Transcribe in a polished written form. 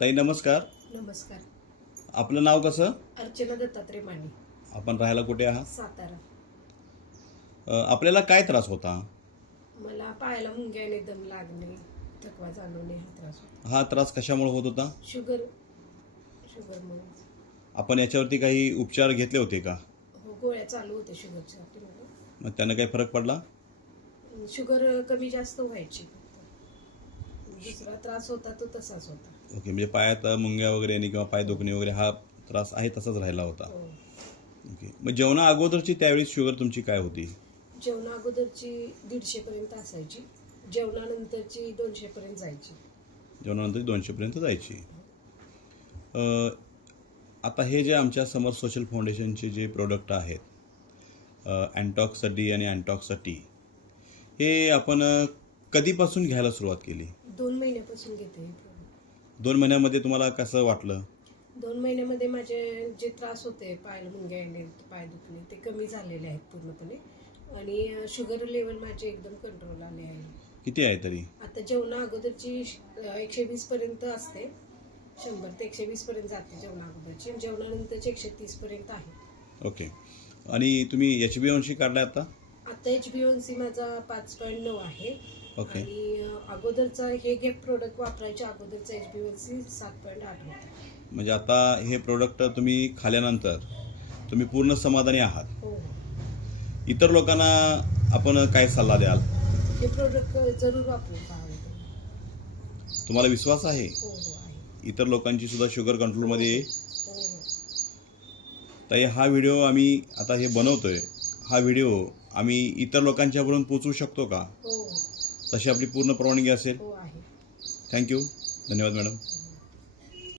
ताई नमस्कार. नमस्कार. आपलं नाव कसं? अर्चना दत्तात्रय माने, आपण राहायला कुठे आहात? सातारा. आपल्याला काय त्रास होता? मला पायाला मुंग्याने, दम लागणे, थकवा जाणवणे हा त्रास होता. हा त्रास कशामुळे होत होता? शुगरमुळे. आपण याच्यावरती काही उपचार घेतले होते का? हो, गोळ्या चालू होत्या शुगरसाठी. मग त्यानं काही फरक पडला? शुगर कमी जास्त व्हायची. दुसरा त्रास होता तो तसाच होता. ओके, म्हणजे पायात मुंग्या वगैरे येणे किंवा पाय दुखणे वगैरे हा त्रास आहे तसाच राहिला होता. हो. ओके, मग जेवणा अगोदरची त्यावेळी शुगर तुमची काय होती? जेवणा अगोदरची 150 पर्यंत असायची, जेवणानंतरची 200 पर्यंत जायची. जेवणानंतर 200 पर्यंत जायची. आता हे जे आमच्या समर सोशल फाउंडेशनचे जे प्रोडक्ट आहेत, अँटॉक्स डी आणि अँटॉक्स टी, हे आपण कधीपासून घ्यायला सुरुवात केली? 2 महिन्यापासून घेते हे product. 2 महिन्यामध्ये तुम्हाला कसं वाटलं? 2 महिन्यामध्ये माझे जे त्रास होते, पायाला मुंग्या येणे, पाय दुखणे, ते कमी झालेले आहेत पूर्णपणे. आणि शुगर लेवल माझे एकदम कंट्रोल आले आहे. किती आहे तरी? आता जेवणा अगोदरची 120 पर्यंत असते, 100 ते 120 पर्यंत जाते जेवणा अगोदरची, जेवणानंतरची 130 पर्यंत आहे. ओके. आणि तुम्ही HbA1c काढलाय आता? आता HbA1c माझा 5.9 आहे. ओके. आणि अगोदरचा हे प्रोडक्ट वापरायच्या अगोदरचा HbA1c 7.8 होता. म्हणजे आता हे प्रोडक्ट तुम्ही खाल्यानंतर तुम्ही पूर्ण समाधानी आहात. हो हो. इतर लोकांना आपण काय सल्ला द्याल? हे प्रोडक्ट जरूर वापरून पाहावे. तुम्हाला विश्वास आहे हो हो आहे. इतर लोकांची सुद्धा शुगर कंट्रोलमध्ये येईल? हो हो. ताई, हा व्हिडिओ आम्ही आता हे बनवतोय, हा व्हिडिओ आम्ही इतर लोकांच्यापर्यंत पोहोचवू शकतो का? हो तशी आपली पूर्ण परवानगी असेल? हो आहे. थँक्यू. धन्यवाद मॅडम.